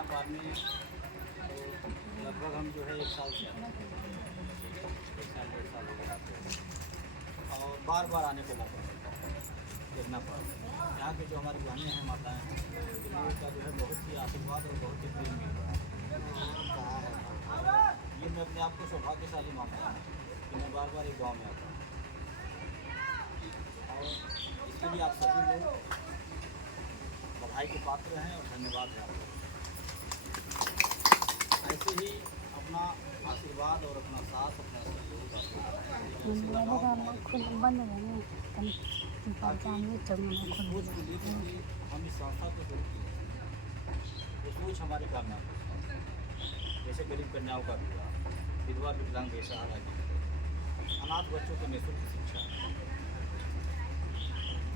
गिरना पार में तो लगभग हम जो है 1 साल से आते हैं, 1 साल 1.5 साल हो गया आते हैं और बार बार आने को मौका मिलता है गिरना पार में। यहाँ के जो हमारी बहनें हैं, माताएँ हैं, इन लोगों का जो है बहुत ही आशीर्वाद और बहुत ही प्रेम मिल रहा है। ये मैं अपने आप को सौभाग्यशाली मानता हूँ कि मैं बार बार एक गाँव में आता हूँ और इसके लिए आप सभी लोग बधाई के पात्र हैं और धन्यवाद है आपका। ऐसे ही अपना आशीर्वाद और अपना साथ, अपना सहयोग हम इस संस्था को शुरू किए। ये सोच हमारे कामयाब है। जैसे गरीब कन्याओं का विवाह, विधवा विकलांग बेसहारा की, अनाथ बच्चों को निःशुल्क शिक्षा,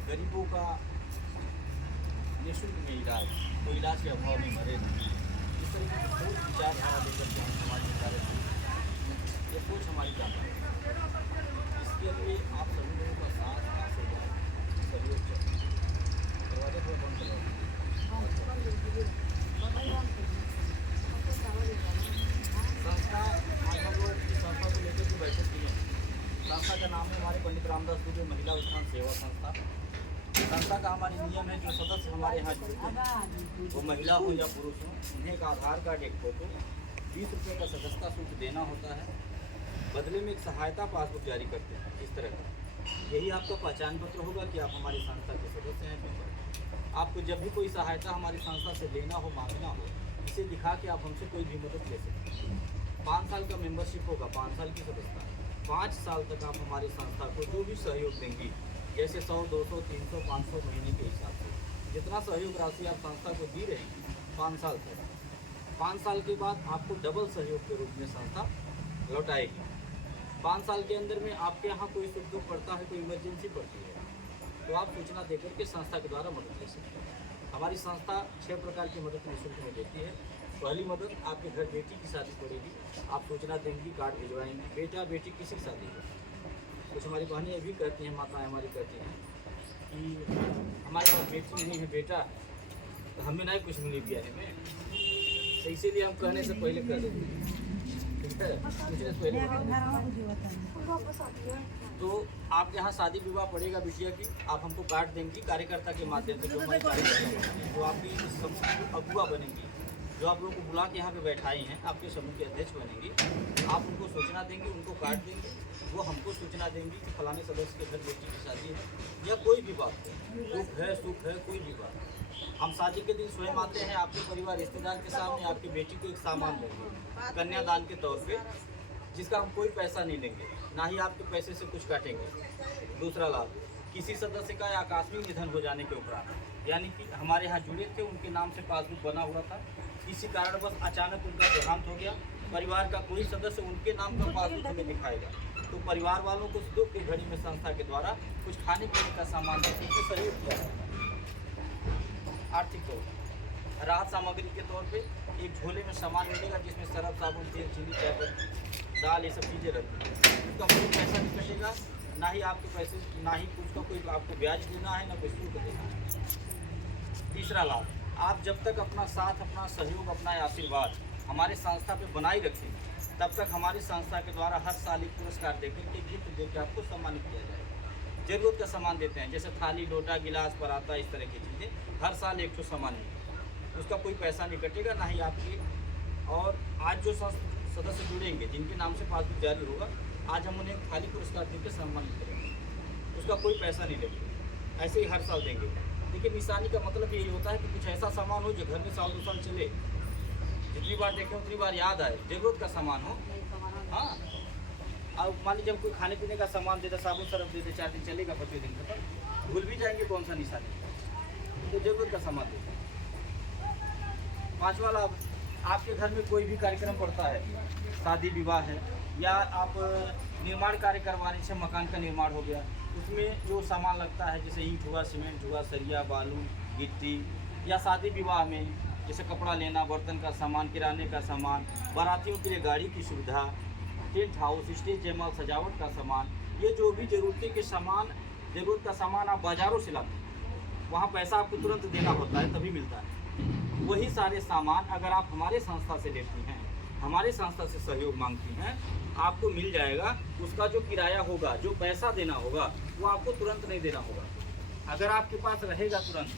गरीबों का निःशुल्क में इलाज, कोई इलाज के अभाव में मरे नहीं, इस तरह की सोच विचारधारा लेकर के हम समाज में कार्य करें। ये सोच हमारी कामयाब है। इसके लिए आप सभी लोगों का साथ, आशीर्वाद, सहयोग चाहिए। दरवाजे पर बंद करो। संस्था आज हम लोग इस संस्था को लेकर के बैठक किए हैं। संस्था का नाम है हमारे पंडित रामदास दुबे महिला उत्थान सेवा संस्था। संस्था का हमारे नियम है, जो सदस्य हमारे यहाँ जुड़ते हैं वो महिला हो या पुरुष हो, उन्हें एक आधार कार्ड, एक फोटो, 20 रुपये का सदस्यता शुल्क देना होता है। बदले में एक सहायता पासबुक जारी करते हैं इस तरह का। यही आपका पहचान पत्र होगा कि आप हमारी संस्था के सदस्य हैं, मेंबर। आपको जब भी कोई सहायता हमारी संस्था से लेना हो, मांगना हो, इसे दिखा के आप हमसे कोई भी मदद ले सकते हैं। 5 साल का मेंबरशिप होगा, 5 साल की सदस्यता। 5 साल तक आप हमारी संस्था को जो भी सहयोग देंगी, जैसे 100, 200, 300, 500 महीने के हिसाब से जितना सहयोग राशि आप संस्था को दी रहेंगी 5 साल तक, 5 साल के बाद आपको डबल सहयोग के रूप में संस्था लौटाएगी। 5 साल के अंदर में आपके यहाँ कोई सुख दुख पड़ता है, कोई इमरजेंसी पड़ती है, तो आप सूचना देकर के संस्था के द्वारा मदद ले सकते हैं। हमारी संस्था 6 प्रकार की मदद निःशुल्क में देती है। पहली मदद, आपके घर बेटी की शादी पड़ेगी, आप सूचना देंगी, कार्ड भिजवाएंगी। बेटा बेटी किसी की शादी है, कुछ हमारी बहनें ये भी कहती हैं, माताएं हमारी कहती हैं कि हमारे पास बेटी नहीं है, बेटा तो हमें नहीं कुछ मिली ब्याह में, तो इसीलिए हम कहने से पहले कह देते हैं, ठीक है, पूछने से पहले। तो आपके यहाँ शादी विवाह पड़ेगा बिटिया की, आप हमको कार्ड देंगी कार्यकर्ता के माध्यम से, जो हमारे कार्यकर्ता हैं, जो आपकी समूह की अगुआ बनेंगी, जो आप लोगों को बुला के यहाँ पे बैठाई हैं, आपके समूह के अध्यक्ष बनेंगी। आप उनको सूचना देंगे, उनको कार्ड देंगे, वो हमको सूचना देंगी कि फलाने सदस्य के घर बेटी की शादी है या कोई भी बात है, दुख है, सुख है, कोई भी बात है। हम शादी के दिन स्वयं आते हैं आपके परिवार रिश्तेदार के सामने, आपकी बेटी को एक सामान देंगे कन्यादान के तौर पे, जिसका हम कोई पैसा नहीं लेंगे, ना ही आपके पैसे से कुछ काटेंगे। दूसरा लाभ, किसी सदस्य का आकस्मिक निधन हो जाने के उपरांत, यानी कि हमारे यहाँ जुड़े थे, उनके नाम से पासबुक बना हुआ था, किसी कारणवश अचानक उनका देहांत हो गया, परिवार का कोई सदस्य उनके नाम का पासबुक हमें दिखाएगा, तो परिवार वालों को दुख की घड़ी में संस्था के द्वारा कुछ खाने पीने का सामान देकर के सहयोग किया जाएगा। आर्थिक तौर पर राहत सामग्री के तौर पे एक झोले में सामान मिलेगा, जिसमें सरफ, साबुन, तेल, चीनी, चाय, दाल, ये सब चीज़ें रहती हैं। उसका कोई पैसा नहीं कटेगा, ना ही आपके पैसे, ना ही उसका कोई आपको ब्याज देना है, ना कोई शुल्क देना है। तीसरा लाभ, आप जब तक अपना साथ, अपना सहयोग, अपना आशीर्वाद हमारे संस्था पे बनाए रखेंगे, तब तक हमारी संस्था के द्वारा हर साल एक पुरस्कार देकर के, गिफ्ट देकर आपको सम्मानित किया जाएगा। जरूरत का सामान देते हैं, जैसे थाली, लोटा, गिलास, पराता, इस तरह की चीज़ें हर साल 100 सामान मिलेगा, उसका कोई पैसा नहीं कटेगा, ना ही आपकी। और आज जो सदस्य जुड़ेंगे, जिनके नाम से पासबुक जारी होगा, आज हम उन्हें थाली पुरस्कार देकर सम्मानित करेंगे, उसका कोई पैसा नहीं लगेगा। ऐसे ही हर साल देंगे। लेकिन निशानी का मतलब यही होता है कि कुछ ऐसा सामान हो जो घर में साल 2 साल चले, जितनी बार देखें उतनी बार याद आए, जरूरत का सामान हो। हाँ, अब मान लीजिए कोई खाने पीने का सामान दे दे, साबुन सरफ दे दे, 4 दिन चलेगा, 25 दिन खत्म, भूल भी जाएंगे कौन सा निशानी, तो जरूरत का सामान दे दे। 5वां लाभ, आपके घर में कोई भी कार्यक्रम पड़ता है, शादी विवाह है, या आप निर्माण कार्य करवाने से, मकान का निर्माण हो गया, उसमें जो सामान लगता है, जैसे ईंट हुआ, सीमेंट हुआ, सरिया, बालू, गिट्टी, या शादी विवाह में जैसे कपड़ा लेना, बर्तन का सामान, किराने का सामान, बारातियों के लिए गाड़ी की सुविधा, टेंट हाउस, स्टेज जयमाल, सजावट का सामान, ये जो भी ज़रूरत का सामान आप बाज़ारों से लाते हैं, वहाँ पैसा आपको तुरंत देना होता है, तभी मिलता है। वही सारे सामान अगर आप हमारे संस्था से लेती हैं, हमारे संस्था से सहयोग मांगती हैं, आपको मिल जाएगा। उसका जो किराया होगा, जो पैसा देना होगा, वो आपको तुरंत नहीं देना होगा। अगर आपके पास रहेगा तुरंत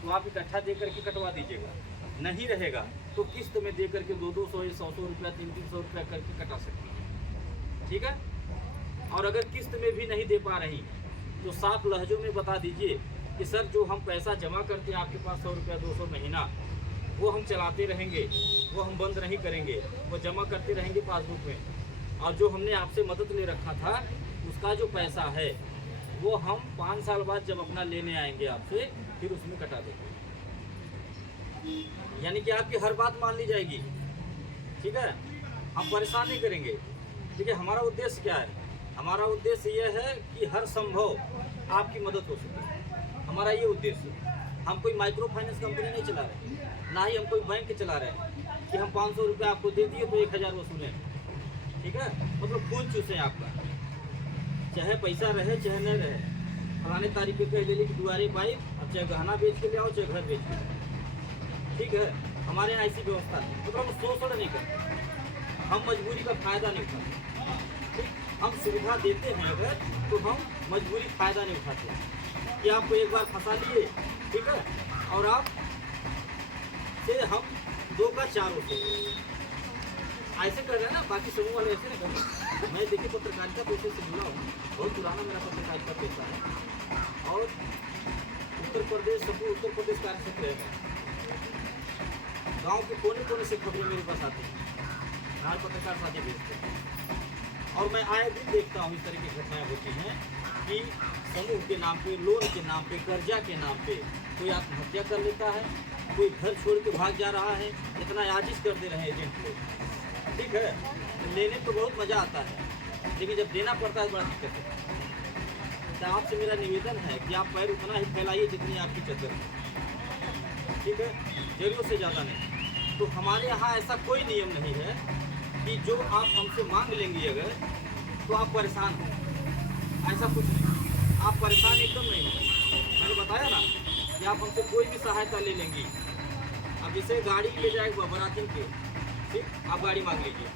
तो आप इकट्ठा दे करके कटवा दीजिएगा, नहीं रहेगा तो किस्त में दे करके 200, 100 रुपया, 300 रुपया करके कटा सकती हैं। ठीक है। और अगर किस्त में भी नहीं दे पा रही तो साफ लहजों में बता दीजिए कि सर जो हम पैसा जमा करते हैं आपके पास 100 रुपया 200 महीना, वो हम चलाते रहेंगे, वो हम बंद नहीं करेंगे, वो जमा करते रहेंगे पासबुक में। और जो हमने आपसे मदद ले रखा था उसका जो पैसा है वो हम 5 साल बाद जब अपना लेने आएंगे आपसे, फिर उसमें कटा देंगे। यानी कि आपकी हर बात मान ली जाएगी। ठीक है। हम परेशान नहीं करेंगे। ठीक है। हमारा उद्देश्य क्या है? हमारा उद्देश्य ये है कि हर संभव आपकी मदद हो सके। हमारा ये उद्देश्य है। हम कोई माइक्रो फाइनेंस कंपनी नहीं चला रहे, ना ही हम कोई बैंक चला रहे हैं कि हम 500 रुपये आपको दे दिए तो 1000 वसूलें। ठीक है। मतलब खून चूसें आपका, चाहे पैसा रहे चाहे नहीं रहे। फलाने तारीख पे कह ले कि दुआरे पाइप, अब चाहे गहना बेच के ले आओ चाहे घर बेच के ले आओ। ठीक है। हमारे यहाँ ऐसी व्यवस्था है। मतलब हम शोषण नहीं करते, हम मजबूरी का फायदा नहीं उठाते। हम सुविधा देते हैं अगर, तो हम मजबूरी फायदा नहीं उठाते हैं कि आपको एक बार फंसा लिए। ठीक है। और आप से हम 2 का 4 होते हैं, ऐसे कर रहे हैं ना। बाकी समूह वाले ऐसे नहीं कर रहे। मैं देखिए पत्रकारिता पेशे से जुड़ा हूँ, बहुत पुराना मेरा पत्रकारिता पेशा है। और उत्तर प्रदेश कार्य क्षेत्र है। गाँव के कोने कोने से खबरें मेरे पास आती हैं, हमारे पत्रकार साथी भेजते हैं। और मैं आए दिन देखता हूँ इस तरह की घटनाएं होती हैं कि समूह के नाम पे, लोन के नाम पे, कर्जा के नाम पे कोई आत्महत्या कर लेता है, कोई घर छोड़ के भाग जा रहा है। इतना आजिज कर दे रहे हैं एजेंट को। ठीक है। लेने तो बहुत मज़ा आता है, लेकिन जब देना पड़ता है बड़ा दिक्कत है। तो आपसे मेरा निवेदन है कि आप पैर उतना ही फैलाइए जितनी आपकी चद्दर है। ठीक है। जरूरत से ज़्यादा नहीं। तो हमारे यहाँ ऐसा कोई नियम नहीं है कि जो आप हमसे मांग लेंगी अगर तो आप परेशान हो, ऐसा कुछ नहीं। आप परेशान एकदम नहीं हो। मैंने बताया ना कि आप हमसे कोई भी सहायता ले लेंगी। अब जैसे गाड़ी ले जाएगा बराती के, ठीक, आप गाड़ी मांग लीजिए,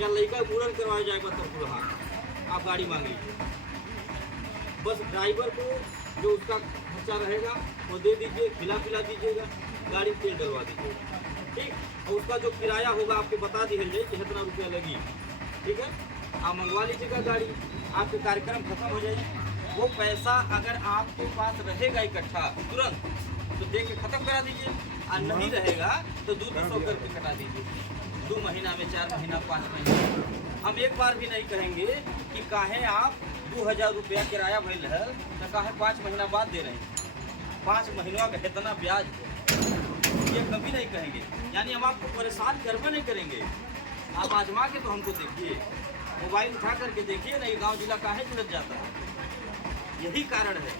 या लड़का पूरन करवाया जाएगा तरकुलहा, आप गाड़ी मांग लीजिए। बस ड्राइवर को जो उसका खर्चा रहेगा वो दे दीजिए, खिला पिला दीजिएगा, गाड़ी तेल डलवा दीजिएगा। ठीक। और उसका जो किराया होगा आपके बता दी जाए कि कितना रुपया लगी। ठीक है। आप मंगवा लीजिएगा गाड़ी, आपके कार्यक्रम खत्म हो जाएगी। वो पैसा अगर आपके पास रहेगा इकट्ठा तुरंत तो दे के ख़त्म करा दीजिए, और नहीं रहेगा तो 200 करके कटा दीजिए। 2 महीना में, 4 महीना, 5 महीना। हम एक बार भी नहीं कहेंगे कि काहे आप 2000 रुपया किराया भइल है तो काहे 5 महीना बाद दे रहे हैं, 5 महीनों का इतना ब्याज, ये कभी नहीं कहेंगे। यानी हम आपको परेशान करना नहीं करेंगे। आप आजमा के तो हमको देखिए, मोबाइल उठा करके देखिए ना, ये गाँव जिला काहे जुड़ जाता है। यही कारण है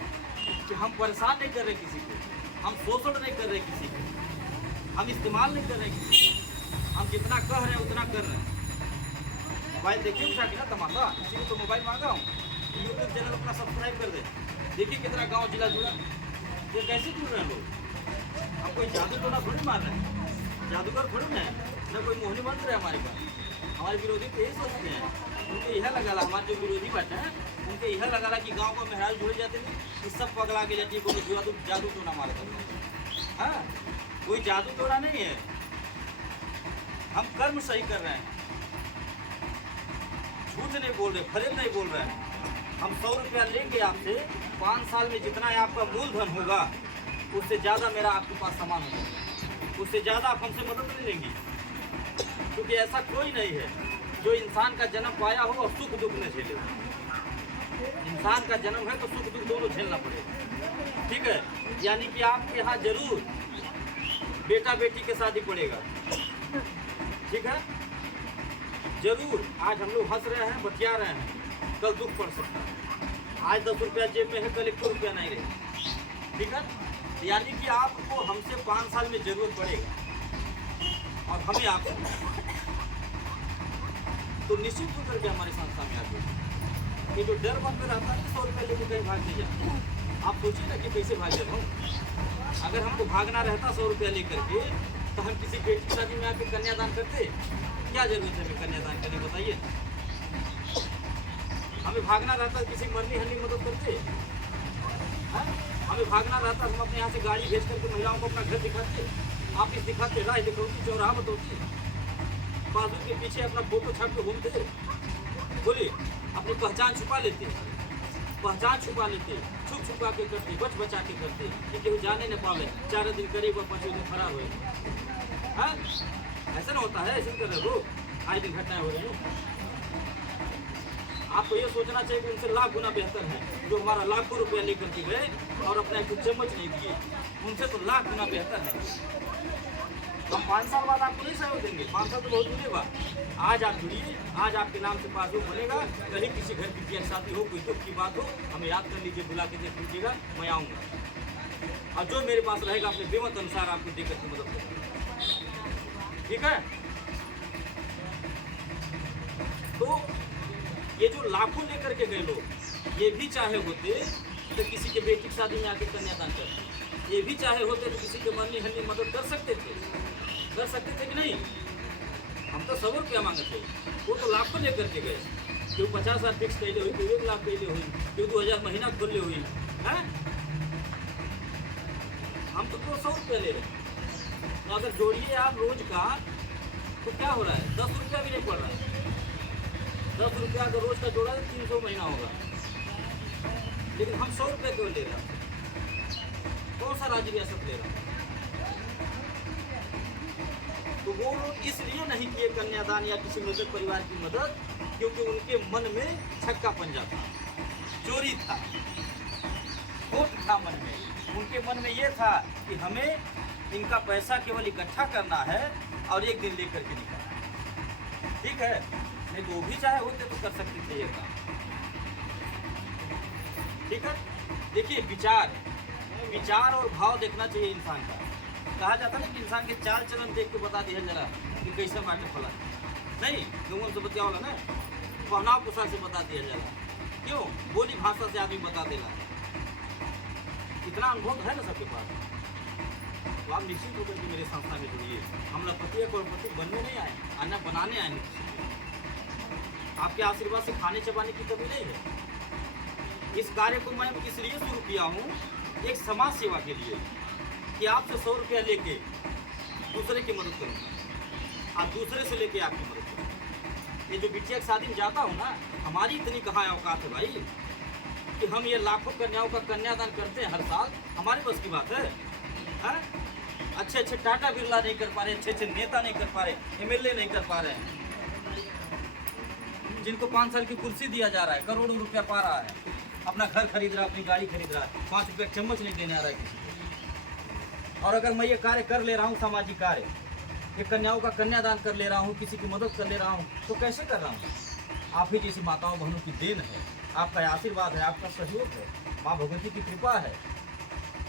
कि हम परेशान नहीं कर रहे किसी को, हम शोषण नहीं कर रहे किसी को, हम इस्तेमाल नहीं कर रहे किसी को। हम जितना कह रहे हैं उतना कर रहे हैं। मोबाइल देखिए उठा के ना तमाशा, किसी को तो मोबाइल मांगा हूँ, यूट्यूब चैनल अपना सब्सक्राइब कर दे। देखिए कितना गांव जिला जुड़ा। ये कैसे जुड़ रहे हैं लोग? हम कोई जादू टोना थोड़ी मार रहे हैं, जादूगर थोड़ी ना है, न कोई मोहनी मंत्र है हमारे पास। हमारे विरोधी तो यही सोचते हैं, उनको यह लगा, हमारे जो विरोधी बैठे हैं उनके यह लगा कि गांव को महराज जुड़ जाते थे, इस सब पगला के जाती है, कोई जादू टोना मारता है। हाँ, कोई जादू टोना नहीं है, हम कर्म सही कर रहे हैं, झूठ नहीं बोल रहे, फरेब नहीं बोल रहे हैं। हम 100 रुपया लेंगे आपसे, 5 साल में जितना आपका मूलधन होगा उससे ज़्यादा मेरा आपके पास सामान होगा, उससे ज़्यादा आप हमसे मदद नहीं लेंगी। क्योंकि ऐसा कोई नहीं है जो इंसान का जन्म पाया हो और सुख दुख न झेले। इंसान का जन्म है तो सुख दुख दोनों झेलना पड़ेगा। ठीक है। यानी कि आपके यहाँ जरूर बेटा बेटी के शादी पड़ेगा। ठीक है। जरूर आज हम लोग हंस रहे हैं, बतिया रहे हैं, कल दुख पड़ सकता है। आज 10 रुपया जेब में है, कल 1 रुपया नहीं रहेगा। ठीक है। यानी कि आपको हमसे 5 साल में जरूरत पड़ेगा और हमें आपसे, तो निश्चित होकर के हमारी संस्था में आगे ये जो डर मन में रहता है 100 रुपये लेके कहीं भाग नहीं जाए। आप सोचिए ना कि कैसे भाग जाता हूँ। अगर हमको भागना रहता 100 रुपया लेकर के तो हम किसी बेटी की शादी में आके कन्यादान करते? क्या जरूरत है हमें कन्यादान करने, बताइए? हमें भागना रहता किसी मरनी हरनी मदद करते? हमें भागना रहता हम अपने यहाँ से गाड़ी भेज करके महिलाओं को अपना घर दिखाते, ऑफिस दिखाते, राह दिखाती, चौराहा बताती, बाजू के पीछे अपना फोटो छाप के घूमते, बोलिए अपनी पहचान छुपा लेते, छुप छुपा के करते, बचा के करते कि केहू जाने न पावे, 4 दिन करीब और 5 दिन फरार हो। ऐसा ना होता है, ऐसे कर रहे हो, आज दिन घटनाएं हो रही हैं। आपको ये सोचना चाहिए कि उनसे लाख गुना बेहतर है जो हमारा लाखों रुपया लेकर के गए और अपना कुछ चम्मच नहीं दिए, उनसे तो लाख गुना बेहतर है। हम 5 साल बाद आपको नहीं सहयोग देंगे, 5 साल तो बहुत दूर बा। आज आप जुड़िए, आज आपके नाम से पासबुक बनेगा, कहीं किसी घर की शादी हो, कोई दुख की बात हो, हमें याद कर लीजिए, बुला के देख लीजिएगा, मैं आऊँगा और जो मेरे पास रहेगा अपने बेमत अनुसार आपको देकर के मदद करूँगा, ठीक है? तो ये जो लाखों लेकर के गए लोग, ये भी चाहे होते तो किसी के बेटी की शादी में आके कन्यादान करते, ये भी चाहे होते तो किसी के मरनी हरनी मदद कर सकते थे कि नहीं? हम तो 100 रुपया मांगे थे, वो तो लाखों लेकर के गए। क्यों 50,000 फिक्स कैले हुई, क्यों 1 लाख कैले हुई, क्यों 2000 महीना खोले हुई है? हम तो 100 रुपया ले रहे हैं। तो अगर जोड़िए आप रोज का तो क्या हो रहा है? 10 रुपया भी नहीं पड़ रहा है। 10 रुपया अगर रोज का जोड़ा तो 300 महीना होगा, लेकिन हम 100 रुपये क्यों ले रहे हैं? कौन सा राज्य रियासत ले रहा है? तो वो लोग इसलिए नहीं किए कन्यादान या किसी मृतक परिवार की मदद, क्योंकि उनके मन में छक्का पंजा था, चोरी था, खोट था मन में। उनके मन में ये था कि हमें इनका पैसा केवल इकट्ठा करना है और एक दिन लेकर के निकलना, ठीक है? नहीं तो वो भी चाहे होते तो कर सकते थे ये काम, ठीक है? देखिए विचार और भाव देखना चाहिए इंसान का। कहा जाता है ना कि इंसान के चाल चलन देख के बता दिया जरा कि कैसे बाटे फला, नहीं लोगों से बतिया होला ना, पहनाव पोशाक से बता दिया जरा, क्यों? बोली भाषा से आदमी बता देगा। इतना अनुभव है ना सबके पास, तो आप निश्चित होकर के मेरे संस्था में जुड़िए। हम लखपति करोड़पति बनने नहीं आए, आना बनाने आए हैं। आपके आशीर्वाद से खाने चबाने की कमी नहीं है। इस कार्य को मैं इसलिए शुरू किया हूँ, एक समाज सेवा के लिए, कि आपसे 100 रुपया लेके दूसरे की मदद करूँगा, आप दूसरे से लेके आपकी मदद करूँगा। ये जो बिटिया की शादी में जाता हूँ ना, हमारी इतनी कहाँ औकात है भाई कि हम ये लाखों कन्याओं का कन्यादान करते हैं हर साल, हमारे बस की बात है? अच्छे टाटा बिरला नहीं कर पा रहे, अच्छे नेता नहीं कर पा रहे, MLA नहीं कर पा रहे हैं, जिनको 5 साल की कुर्सी दिया जा रहा है, करोड़ों रुपया पा रहा है, अपना घर खरीद रहा है, अपनी गाड़ी खरीद रहा है, 5 रुपया चम्मच नहीं देने आ रहा है किसी को। और अगर मैं ये कार्य कर ले रहा हूँ, सामाजिक कार्य, ये कन्याओं का कन्यादान कर ले रहा हूँ, किसी की मदद कर ले रहा हूँ, तो कैसे कर रहा हूँ? आप ही जैसी माताओं बहनों की देन है, आपका आशीर्वाद है, आपका सहयोग है, माँ भगवती की कृपा है।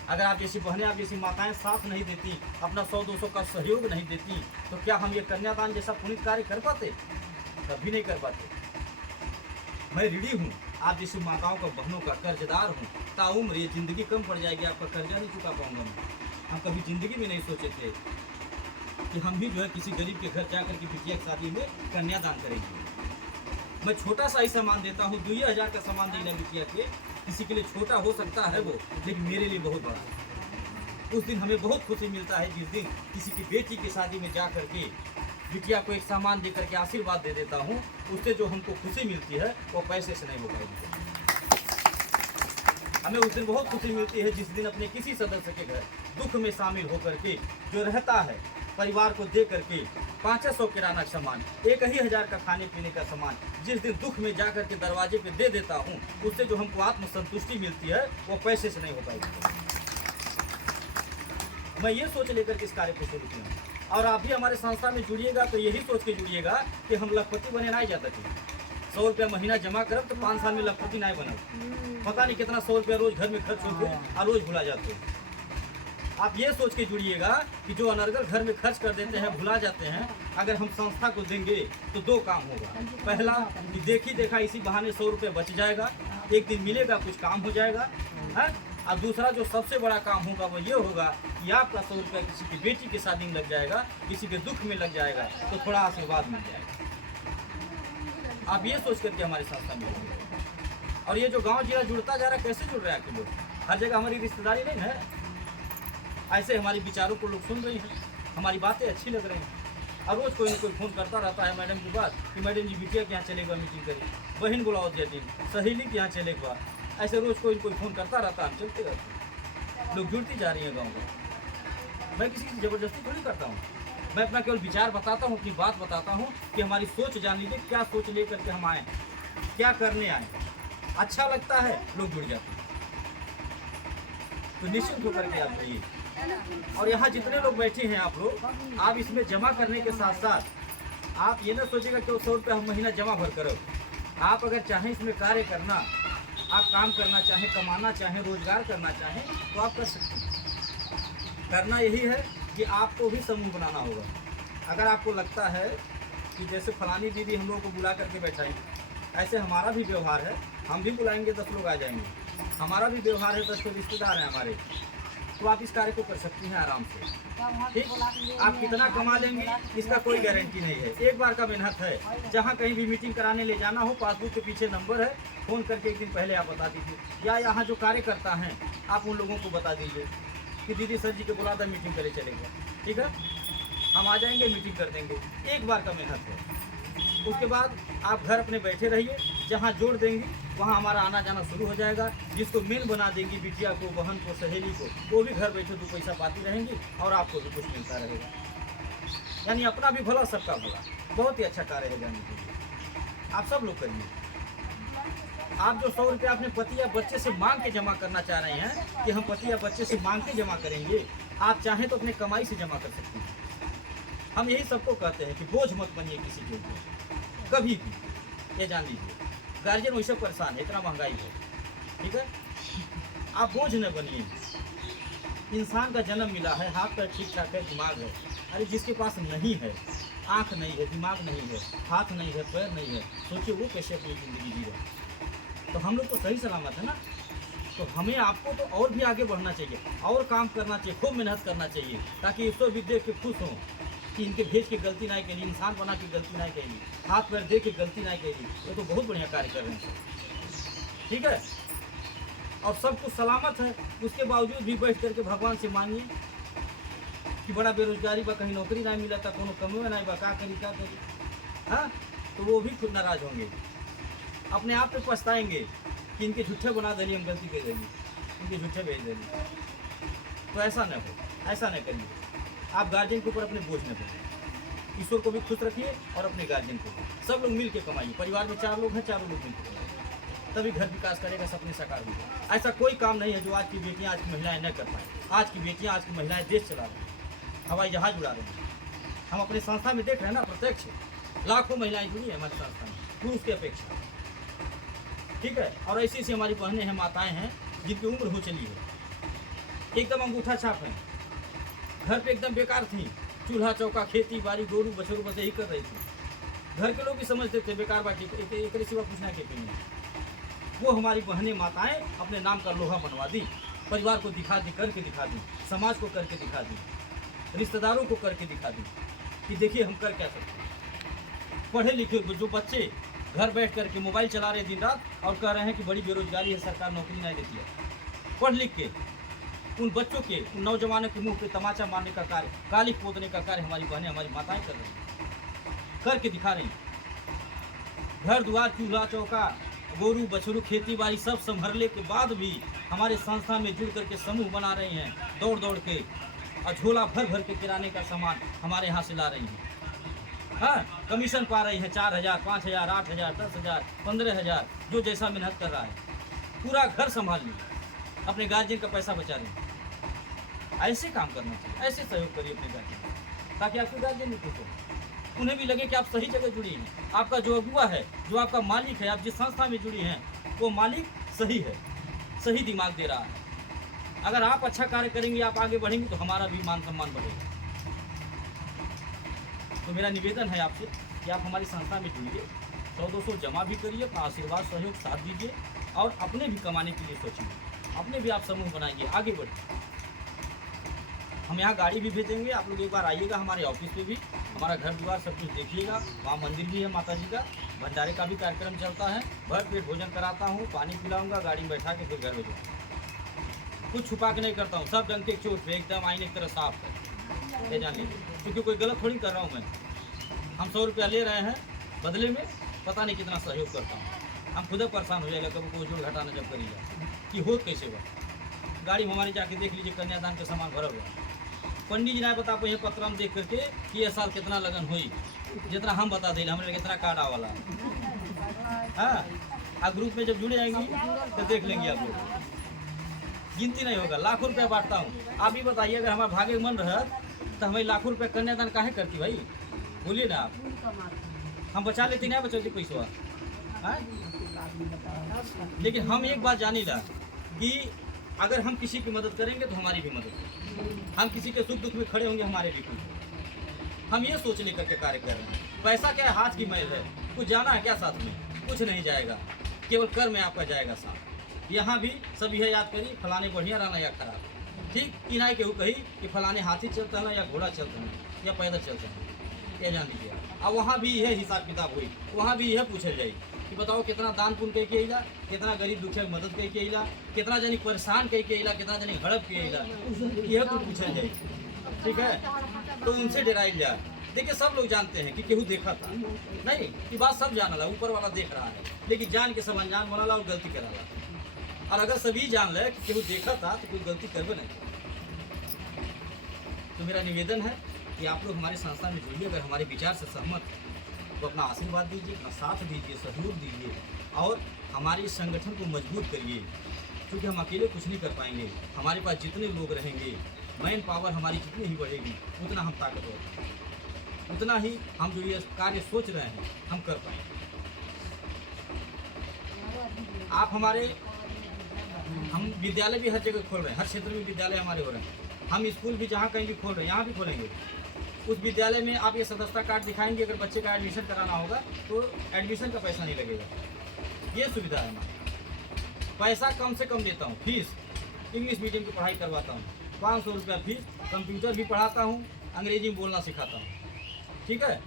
अगर आप जैसी बहनें, आप जैसी माताएं साथ नहीं देती, अपना 100-200 का सहयोग नहीं देती, तो क्या हम ये कन्यादान जैसा पुनीत कार्य कर पाते? कभी नहीं कर पाते। मैं ऋणी हूँ, आप जैसी माताओं का, बहनों का कर्जदार हूँ। ताउम्र ये ज़िंदगी कम पड़ जाएगी, आपका कर्जा नहीं चुका पाऊंगा मैं। हम कभी ज़िंदगी में नहीं सोचे थे कि हम भी जो है किसी गरीब के घर जाकर के बिटिया की शादी में कन्यादान करेंगे। मैं छोटा सा ही सामान देता हूँ, 2000 का सामान देना बिटिया के, किसी के लिए छोटा हो सकता है वो, लेकिन मेरे लिए बहुत बड़ा। उस दिन हमें बहुत खुशी मिलता है जिस दिन किसी की बेटी की शादी में जा करके बिटिया को एक सामान दे करके आशीर्वाद दे देता हूँ। उससे जो हमको खुशी मिलती है वो पैसे से नहीं हो पाएगी। हमें उस दिन बहुत खुशी मिलती है जिस दिन अपने किसी सदस्य के घर दुख में शामिल होकर के जो रहता है, परिवार को दे करके 500 किराना सामान, 1000 का खाने पीने का सामान जिस दिन दुख में जाकर के दरवाजे पे दे देता हूँ, उससे जो हमको आत्मसंतुष्टि मिलती है वो पैसे से नहीं हो पाएगी। मैं ये सोच लेकर के इस कार्य को शुरू किया, और आप भी हमारे संस्था में जुड़िएगा तो यही सोच के जुड़िएगा कि हम लखपति बने नहीं जाते थे। 100 रुपया महीना जमा करब तो 5 साल में लखपति नहीं बनब। पता नहीं कितना 100 रुपया रोज घर में खर्च होते और रोज भुला जाते। आप ये सोच के जुड़िएगा कि जो अनर्गल घर में खर्च कर देते हैं, भुला जाते हैं, अगर हम संस्था को देंगे तो 2 काम होगा। पहला कि देखी देखा इसी बहाने 100 रुपये बच जाएगा, एक दिन मिलेगा, कुछ काम हो जाएगा है। और दूसरा जो सबसे बड़ा काम होगा वो ये होगा कि आपका 100 रुपया किसी की बेटी की शादी में लग जाएगा, किसी के दुख में लग जाएगा, तो थोड़ा आशीर्वाद मिल जाएगा। आप ये सोच करके हमारी संस्था में जुड़िए। और ये जो गांव जिला जुड़ता जा रहा है, कैसे जुड़ रहे हैं आपके लोग? हर जगह हमारी रिश्तेदारी नहीं है, ऐसे हमारे विचारों को लोग सुन रहे हैं, हमारी बातें अच्छी लग रही हैं। और रोज़ कोई ना कोई फ़ोन करता रहता है मैडम की बात कि मैडम जी बिटिया के यहाँ चलेगा मीटिंग करिए, बहन बुलाओ दिन, सहेली के यहाँ चलेगा, ऐसे रोज़ कोई फ़ोन करता रहता है, हम चलते रहते हैं। लोग जुड़ती जा रही हैं गाँव में। मैं किसी की ज़बरदस्ती थोड़ी करता हूँ, मैं अपना केवल विचार बताता हूँ, अपनी बात बताता हूँ कि हमारी सोच जान लीजिए, क्या सोच ले करके हम आए, क्या करने आए। अच्छा लगता है लोग जुड़ जाते हैं, तो निश्चित होकर के आप जाइए। और यहाँ जितने लोग बैठे हैं आप लोग, आप इसमें जमा करने के साथ साथ आप ये ना सोचेगा कि 100 रुपये हम महीना जमा भर करो। आप अगर चाहें इसमें कार्य करना, आप काम करना चाहें, कमाना चाहें, रोजगार करना चाहें, तो आप कर सकते हैं। करना यही है कि आपको भी समूह बनाना होगा। अगर आपको लगता है कि जैसे फलानी दीदी हम लोगों को बुला करके बैठाएंगे, ऐसे हमारा भी व्यवहार है, हम भी बुलाएंगे 10 लोग आ जाएंगे, हमारा भी व्यवहार है, 10 रिश्तेदार हैं हमारे, तो आप इस कार्य को कर सकती हैं आराम से। ठीक, आप कितना कमा लेंगी इसका कोई गारंटी नहीं है, एक बार का मेहनत है। जहाँ कहीं भी मीटिंग कराने ले जाना हो, पासबुक के पीछे नंबर है, फ़ोन करके एक दिन पहले आप बता दीजिए, या यहाँ जो कार्यकर्ता हैं आप उन लोगों को बता दीजिए कि दीदी सर जी को बुला दे, मीटिंग करे चलेगा, ठीक है, हम आ जाएंगे, मीटिंग कर देंगे। एक बार का मेहनत है। उसके बाद आप घर अपने बैठे रहिए, जहाँ जोड़ देंगी वहाँ हमारा आना जाना शुरू हो जाएगा। जिसको मेन बना देंगी, बिटिया को, बहन को, सहेली को, वो भी घर बैठे 2 पैसा पाती रहेंगी और आपको भी कुछ मिलता रहेगा। यानी अपना भी भला, सबका भला। बहुत ही अच्छा कार्य है जाने के लिए, आप सब लोग करिए। आप जो 100 रुपया अपने पति या बच्चे से मांग के जमा करना चाह रहे हैं कि हम पति या बच्चे से मांग के जमा करेंगे, आप चाहें तो अपने कमाई से जमा कर सकते हैं। हम यही सबको कहते हैं कि बोझ मत बनिए किसी के ऊपर कभी भी, ये जान लीजिए। गार्जियन वैसे परेशान है, इतना महंगाई है, ठीक है, आप बोझ न बनिए। इंसान का जन्म मिला है, हाथ पैर ठीक ठाक है, दिमाग है। अरे जिसके पास नहीं है, आँख नहीं है, दिमाग नहीं है, हाथ नहीं है, पैर नहीं है, सोचिए वो कैसे अपनी ज़िंदगी जी रहे। तो हम लोग तो सही सलामत है ना। तो हमें आपको तो और भी आगे बढ़ना चाहिए, और काम करना चाहिए, खूब मेहनत करना चाहिए, ताकि इसको भी देख के खुश हों कि इनके भेज के गलती ना करी, इंसान बना के गलती ना करी, हाथ पैर दे के गलती ना करी। ये तो बहुत बढ़िया कार्य कर रहे हैं, ठीक है। और सब कुछ सलामत है, उसके बावजूद भी बैठ करके भगवान से मांगिए कि बड़ा बेरोजगारी बा, कहीं नौकरी ना मिला था, कोनो कमे ना बा, का करी। हाँ, तो वो भी खुद नाराज होंगे, अपने आप पे पछताएंगे कि इनके झूठे बना देंगे, हम गलती कर देंगे, इनके झूठे भेज देंगे। तो ऐसा न हो, ऐसा न करिए। आप गार्जियन के ऊपर अपने बोझ न बनिए, ईश्वर को भी खुश रखिए और अपने गार्जियन को भी। सब लोग मिल के कमाइए। परिवार में 4 लोग हैं, चारों लोग मिल के कमाइए, तभी घर विकास करेगा, सपने साकार होगा। ऐसा कोई काम नहीं है जो आज की बेटियां, आज की महिलाएं न कर पाएँ। आज की बेटियां, आज की महिलाएं देश चला रही हैं, हवाई जहाज उड़ा रही हैं। हम अपनी संस्था में देख रहे हैं ना, प्रत्यक्ष लाखों महिलाएं जुड़ी है हमारी संस्था में, पुरुष की अपेक्षा, ठीक है। और ऐसी ऐसी हमारी बहनें हैं, माताएं हैं, जिनकी उम्र हो चली है, एकदम अंगूठा छाप है, घर पे एकदम बेकार थी, चूल्हा चौका, खेती बाड़ी, गोरू बछरू बस यही कर रही थी। घर के लोग भी समझते थे बेकार बाटी, एक सिवा कुछ ना कहते हैं। वो हमारी बहनें, माताएं अपने नाम का लोहा बनवा दी, परिवार को दिखा दी, करके दिखा दी, समाज को करके दिखा दी, रिश्तेदारों को करके दिखा दी कि देखिए हम कर क्या सकते हैं। पढ़े लिखे जो बच्चे घर बैठ करके मोबाइल चला रहे दिन रात और कह रहे हैं कि बड़ी बेरोजगारी है, सरकार नौकरी नहीं देती है, पढ़ लिख के उन बच्चों के, उन नौजवानों के मुंह पे तमाचा मारने का कार्य, गाली पोदने का कार्य हमारी बहनें, हमारी माताएं कर रही हैं, करके दिखा रही हैं। घर द्वार, चूल्हा चौका, गोरू बछरू, खेती बाड़ी सब संभरने के बाद भी हमारे संस्था में जुड़ करके समूह बना रही हैं, दौड़ दौड़ के, और झोला भर भर के किराने का सामान हमारे यहाँ से ला रही हैं। हाँ, कमीशन पा रही हैं 4,000, 5,000, 8,000, 10,000, 15,000, जो जैसा मेहनत कर रहा है, पूरा घर संभाल ली, अपने गार्जियन का पैसा बचा रही है। ऐसे काम करना चाहिए, ऐसे सहयोग करिए अपने गार्जियन, ताकि आपके गार्जियन भी खुश हो, उन्हें भी लगे कि आप सही जगह जुड़ी हैं। आपका जो अगुआ है, जो आपका मालिक है, आप जिस संस्था में जुड़ी हैं, वो मालिक सही है, सही दिमाग दे रहा है। अगर आप अच्छा कार्य करेंगे, आप आगे बढ़ेंगे, तो हमारा भी मान सम्मान बढ़ेगा। तो मेरा निवेदन है आपसे कि आप हमारी संस्था में जुड़िए, 100-200 जमा भी करिए, अपना आशीर्वाद सहयोग साथ दीजिए और अपने भी कमाने के लिए सोचिए। अपने भी आप समूह बनाइए, आगे बढ़िए। हम यहाँ गाड़ी भी भेजेंगे, आप लोग एक बार आइएगा हमारे ऑफिस पे भी, हमारा घर द्वार सब कुछ देखिएगा। वहाँ मंदिर भी है माता जी का, भंडारे का भी कार्यक्रम चलता है, भर पेट भोजन कराता हूँ, पानी पिलाऊंगा, गाड़ी में बैठा के फिर घर भेजूँगा। कुछ छुपा के नहीं करता हूँ, सब डंके चोट पे एकदम आईने की तरह साफ है, ये जान लीजिए। क्योंकि कोई गलत थोड़ी कर रहा हूँ मैं। हम 100 रुपया ले रहे हैं, बदले में पता नहीं कितना सहयोग करता हूँ। हम खुद परेशान हो जाएगा कभी कोई जोड़ घटाना जब करिएगा कि हो कैसे वह। गाड़ी में हमारी जाके देख लीजिए, कन्यादान का सामान भरा हुआ है। पंडित जी ने बता पाए पत्र हम देख करके कि ये साल कितना लगन हुई, जितना हम बता दें हमारे कितना कार्ड आवाला। हाँ, आप ग्रुप में जब जुड़े आएंगी तो देख लेंगे आप लोग, गिनती नहीं होगा। लाखों रुपया बांटता हूँ। आप ही बताइए, अगर हमारा भाग्य मन रहा तो हमें लाखों रुपया कन्यादान काहे करती भाई, बोलिए ना आप। हम बचा लेते नहीं बचौती पैसा। हाँ, लेकिन हम एक बात जानी ला कि अगर हम किसी की मदद करेंगे तो हमारी भी मदद होगी। हम किसी के सुख दुख में खड़े होंगे, हमारे भी कुछ। हम ये सोच लेकर के कार्य कर रहे हैं। पैसा क्या है, हाथ की मैल है, कुछ जाना है क्या साथ में, कुछ नहीं जाएगा, केवल कर में आपका जाएगा साथ। यहाँ भी सब यह याद करी, फलाने बढ़िया रहना या खराब, ठीक कि नहीं केहू कही कि फलाने हाथी चलता है ना या घोड़ा चलता है या पैदल चलता है, क्या जान लीजिए। अब वहाँ भी यह हिसाब किताब हुई, वहाँ भी यह पूछल जाए कि बताओ कितना दान पुण्य कह के अला, कितना गरीब दुखिया की मदद कह के अला, कितना जनी परेशान कह के अला, कितना जनी हड़प के अला, यह कुछ पूछल जाए। ठीक है, तो उनसे डराइल जाए। देखिए सब लोग जानते हैं कि केहू देखा था नहीं, कि बात सब जानला, ऊपर वाला देख रहा है, लेकिन जान के सब अनजान बनाला और गलती कराला। और अगर सभी जान ले कि केहू देखा था तो कोई गलती करवे नहीं। तो मेरा निवेदन है कि आप लोग हमारे संस्था में जुड़िए। अगर हमारे विचार से सहमत तो अपना आशीर्वाद दीजिए, अपना साथ दीजिए, सहयोग दीजिए और हमारे इस संगठन को मजबूत करिए। क्योंकि हम अकेले कुछ नहीं कर पाएंगे। हमारे पास जितने लोग रहेंगे, मैन पावर हमारी जितनी ही बढ़ेगी, उतना हम ताकतवर, उतना ही हम जो ये कार्य सोच रहे हैं हम कर पाएंगे। आप हमारे, हम विद्यालय भी हर जगह खोल रहे हैं, हर क्षेत्र में विद्यालय हमारे हो रहे हैं। हम स्कूल भी जहाँ कहीं भी खोल रहे हैं, यहाँ भी खोलेंगे। उस विद्यालय में आप ये सदस्यता कार्ड दिखाएंगे, अगर बच्चे का एडमिशन कराना होगा तो एडमिशन का पैसा नहीं लगेगा। ये सुविधा है हमारी। पैसा कम से कम लेता हूँ, फीस इंग्लिश मीडियम की पढ़ाई करवाता हूँ, 500 रुपया फीस। कंप्यूटर भी पढ़ाता हूँ, अंग्रेजी में बोलना सिखाता हूँ। ठीक है,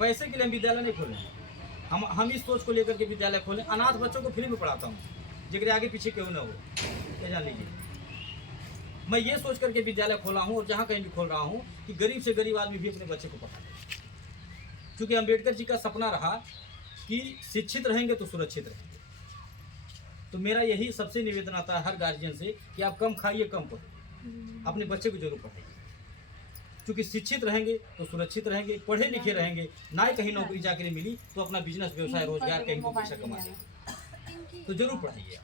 पैसे के लिए हम विद्यालय नहीं खोलें। हम इस सोच को लेकर के विद्यालय खोलें। अनाथ बच्चों को फ्री में पढ़ाता हूँ, जिसके आगे पीछे क्यों ना हो, ये जान लीजिए। मैं ये सोच करके विद्यालय खोला हूँ और जहाँ कहीं भी खोल रहा हूँ कि गरीब से गरीब आदमी भी अपने बच्चे को पढ़ा दे। क्योंकि अम्बेडकर जी का सपना रहा कि शिक्षित रहेंगे तो सुरक्षित रहेंगे। तो मेरा यही सबसे निवेदन आता है हर गार्जियन से कि आप कम खाइए, कम पढ़िए, अपने बच्चे को जरूर पढ़ाइए। क्योंकि शिक्षित रहेंगे तो सुरक्षित रहेंगे, पढ़े लिखे रहेंगे, ना ही कहीं नौकरी चाकरी मिली तो अपना बिजनेस व्यवसाय रोजगार कहीं को पैसा कमा लेंगे। तो जरूर पढ़ाइए।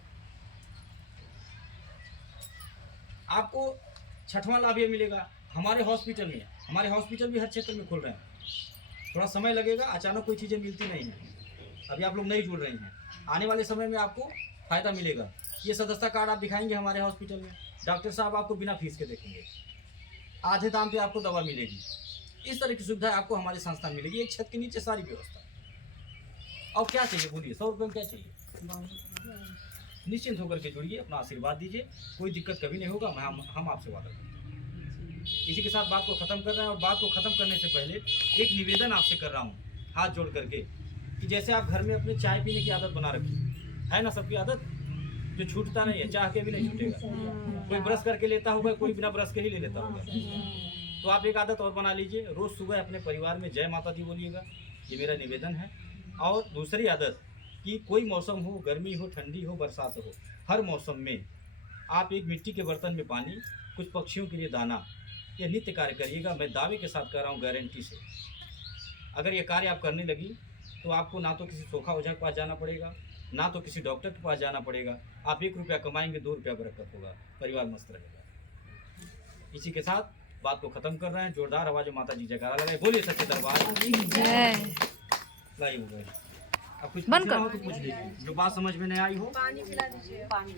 आपको 6वां लाभ ये मिलेगा हमारे हॉस्पिटल में। हमारे हॉस्पिटल भी हर क्षेत्र में खुल रहे हैं। थोड़ा समय लगेगा, अचानक कोई चीज़ें मिलती नहीं हैं। अभी आप लोग नहीं जुड़ रहे हैं, आने वाले समय में आपको फ़ायदा मिलेगा। ये सदस्यता कार्ड आप दिखाएंगे हमारे हॉस्पिटल में, डॉक्टर साहब आपको बिना फीस के देखेंगे, आधे दाम पे आपको दवा मिलेगी। इस तरह की सुविधा आपको हमारे संस्था में मिलेगी, एक छत के नीचे सारी व्यवस्था। और क्या चाहिए बोलिए, 100 रुपये में क्या चाहिए। निश्चिंत होकर के जुड़िए, अपना आशीर्वाद दीजिए, कोई दिक्कत कभी नहीं होगा। हम आपसे वादा करते हैं। इसी के साथ बात को ख़त्म कर रहे हैं। और बात को ख़त्म करने से पहले एक निवेदन आपसे कर रहा हूँ हाथ जोड़ करके, कि जैसे आप घर में अपने चाय पीने की आदत बना रखी है ना, सबकी आदत जो छूटता नहीं है, चाह के भी नहीं छूटेगा। कोई ब्रश करके लेता होगा, कोई बिना ब्रश के ही ले लेता होगा। तो आप एक आदत और बना लीजिए, रोज़ सुबह अपने परिवार में जय माता दी बोलिएगा, ये मेरा निवेदन है। और दूसरी आदत कि कोई मौसम हो, गर्मी हो, ठंडी हो, बरसात हो, हर मौसम में आप एक मिट्टी के बर्तन में पानी, कुछ पक्षियों के लिए दाना, ये नित्य कार्य करिएगा। मैं दावे के साथ कर रहा हूँ, गारंटी से। अगर ये कार्य आप करने लगी तो आपको ना तो किसी सोखा ओझा के पास जाना पड़ेगा, ना तो किसी डॉक्टर के पास जाना पड़ेगा। आप 1 रुपया कमाएंगे, 2 रुपया बरकत होगा, परिवार मस्त रहेगा। इसी के साथ बात को खत्म कर रहे हैं। जोरदार आवाज में माता जी जयकारा लगाए, बोलिए सच्चे दरबार जय। लाइए मोबाइल, अब कुछ पूछना हो तो पूछ लीजिए, जो बात समझ में नहीं आई हो। पानी पिला दीजिए। पानी